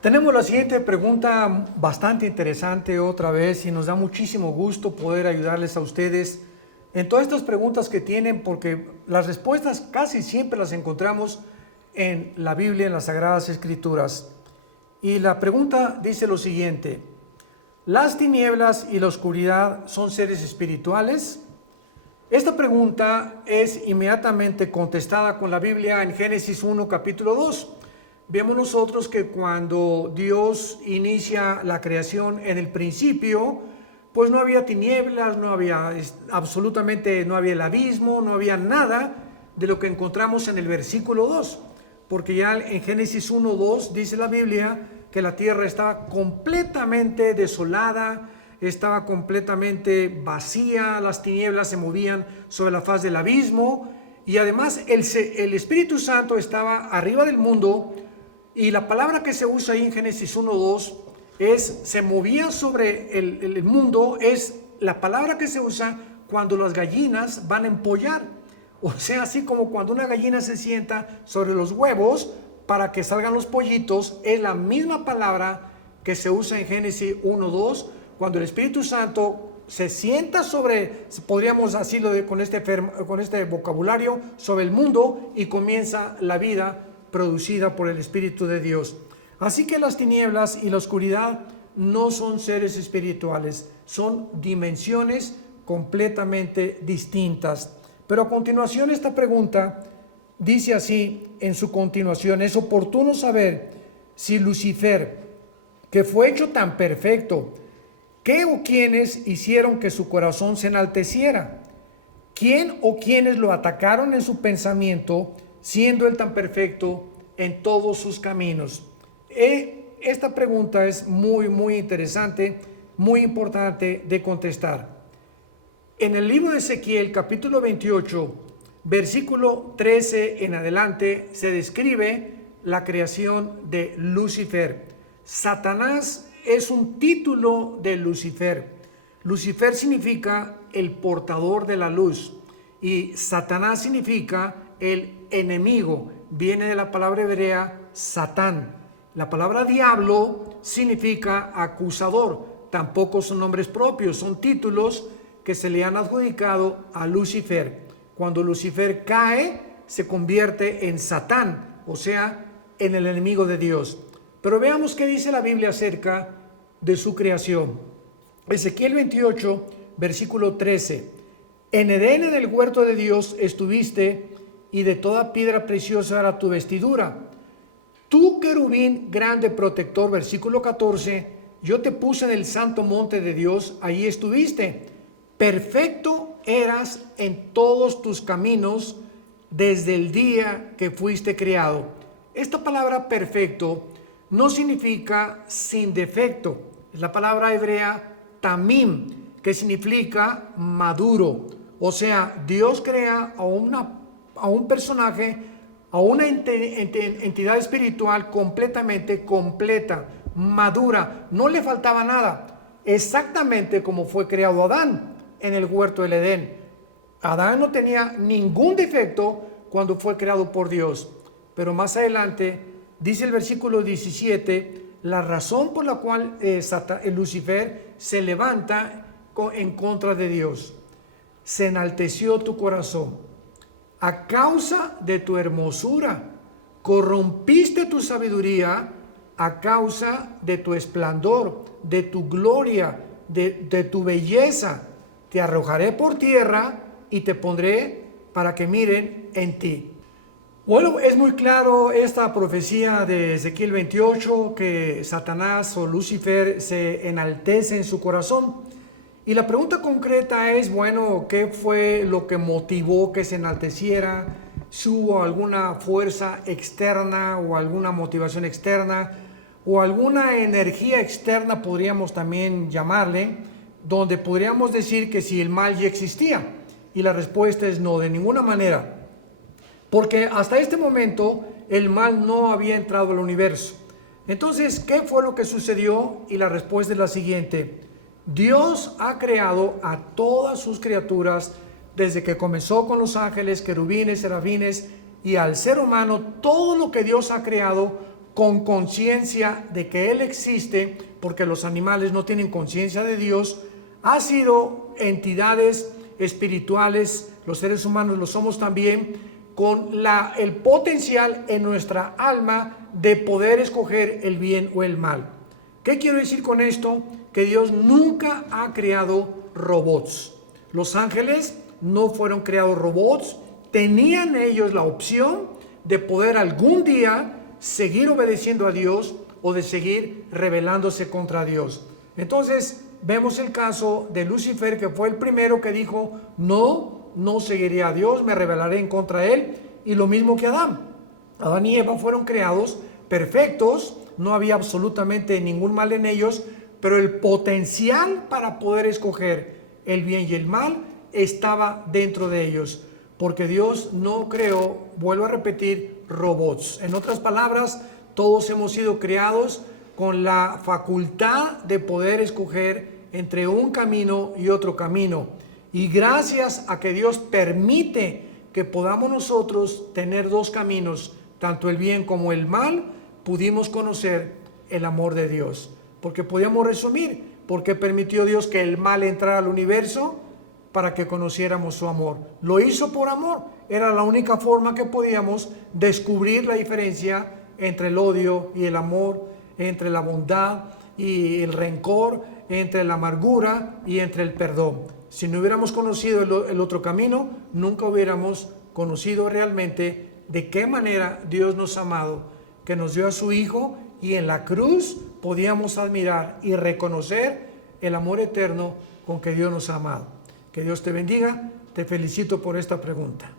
Tenemos la siguiente pregunta bastante interesante otra vez y nos da muchísimo gusto poder ayudarles a ustedes en todas estas preguntas que tienen, porque las respuestas casi siempre las encontramos en la Biblia, en las Sagradas Escrituras. Y la pregunta dice lo siguiente: ¿las tinieblas y la oscuridad son seres espirituales? Esta pregunta es inmediatamente contestada con la Biblia en Génesis 1, capítulo 2. Vemos nosotros que cuando Dios inicia la creación en el principio, pues no había tinieblas, no había absolutamente, no había el abismo, no había nada de lo que encontramos en el versículo 2, porque ya en Génesis 1, 2 dice la Biblia que la tierra estaba completamente desolada, estaba completamente vacía, las tinieblas se movían sobre la faz del abismo y además el Espíritu Santo estaba arriba del mundo. Y la palabra que se usa ahí en Génesis 1:2 es se movía sobre el mundo, es la palabra que se usa cuando las gallinas van a empollar. O sea, así como cuando una gallina se sienta sobre los huevos para que salgan los pollitos, es la misma palabra que se usa en Génesis 1:2, cuando el Espíritu Santo se sienta sobre, podríamos decirlo con este vocabulario, sobre el mundo y comienza la vida producida por el Espíritu de Dios. Así que las tinieblas y la oscuridad no son seres espirituales, son dimensiones completamente distintas. Pero a continuación esta pregunta dice así en su continuación: es oportuno saber si Lucifer, que fue hecho tan perfecto, ¿qué o quiénes hicieron que su corazón se enalteciera? ¿Quién o quiénes lo atacaron en su pensamiento, siendo él tan perfecto en todos sus caminos? Esta pregunta es muy interesante, muy importante de contestar. En el libro de Ezequiel, capítulo 28, versículo 13 en adelante, se describe la creación de Lucifer. Satanás es un título de Lucifer. Lucifer significa el portador de la luz y Satanás significa el enemigo. Viene de la palabra hebrea Satán. La palabra diablo significa acusador. Tampoco son nombres propios, son títulos que se le han adjudicado a Lucifer. Cuando Lucifer cae, se convierte en Satán, o sea, en el enemigo de Dios. Pero veamos qué dice la Biblia acerca de su creación. Ezequiel 28, versículo 13. En Edén, en el huerto de Dios, estuviste, y de toda piedra preciosa era tu vestidura. Tú, querubín grande protector, versículo 14, yo te puse en el santo monte de Dios, allí estuviste. Perfecto eras en todos tus caminos desde el día que fuiste creado. Esta palabra perfecto no significa sin defecto. Es la palabra hebrea tamim, que significa maduro. O sea, Dios crea a un personaje, a una entidad espiritual completamente completa, madura, no le faltaba nada, exactamente como fue creado Adán en el huerto del Edén. Adán no tenía ningún defecto cuando fue creado por Dios, pero más adelante dice el versículo 17 la razón por la cual Lucifer se levanta en contra de Dios. Se enalteció tu corazón a causa de tu hermosura, corrompiste tu sabiduría a causa de tu esplendor, de tu gloria, de tu belleza. Te arrojaré por tierra y te pondré para que miren en ti. Bueno, es muy claro esta profecía de Ezequiel 28, que Satanás o Lucifer se enaltece en su corazón. Y la pregunta concreta es, bueno, ¿qué fue lo que motivó que se enalteciera? ¿Si hubo alguna fuerza externa o alguna motivación externa o alguna energía externa, podríamos también llamarle, donde podríamos decir que si el mal ya existía? Y la respuesta es no, de ninguna manera. Porque hasta este momento el mal no había entrado al universo. Entonces, ¿qué fue lo que sucedió? Y la respuesta es la siguiente: Dios ha creado a todas sus criaturas desde que comenzó con los ángeles, querubines, serafines y al ser humano. Todo lo que Dios ha creado con conciencia de que Él existe, porque los animales no tienen conciencia de Dios, ha sido entidades espirituales, los seres humanos lo somos también, con el potencial en nuestra alma de poder escoger el bien o el mal. ¿Qué quiero decir con esto? Que Dios nunca ha creado robots. Los ángeles no fueron creados robots, tenían ellos la opción de poder algún día seguir obedeciendo a Dios o de seguir rebelándose contra Dios. Entonces vemos el caso de Lucifer, que fue el primero que dijo, no seguiré a Dios, me rebelaré en contra de Él, y lo mismo que Adán. Adán y Eva fueron creados perfectos, no había absolutamente ningún mal en ellos, pero el potencial para poder escoger el bien y el mal estaba dentro de ellos, porque Dios no creó, vuelvo a repetir, robots. En otras palabras, todos hemos sido creados con la facultad de poder escoger entre un camino y otro camino. Y gracias a que Dios permite que podamos nosotros tener dos caminos, tanto el bien como el mal, pudimos conocer el amor de Dios. Porque podíamos resumir, ¿por qué permitió Dios que el mal entrara al universo? Para que conociéramos su amor. Lo hizo por amor. Era la única forma que podíamos descubrir la diferencia entre el odio y el amor, entre la bondad y el rencor, entre la amargura y entre el perdón. Si no hubiéramos conocido el otro camino, nunca hubiéramos conocido realmente de qué manera Dios nos ha amado, que nos dio a su Hijo, y en la cruz podíamos admirar y reconocer el amor eterno con que Dios nos ha amado. Que Dios te bendiga. Te felicito por esta pregunta.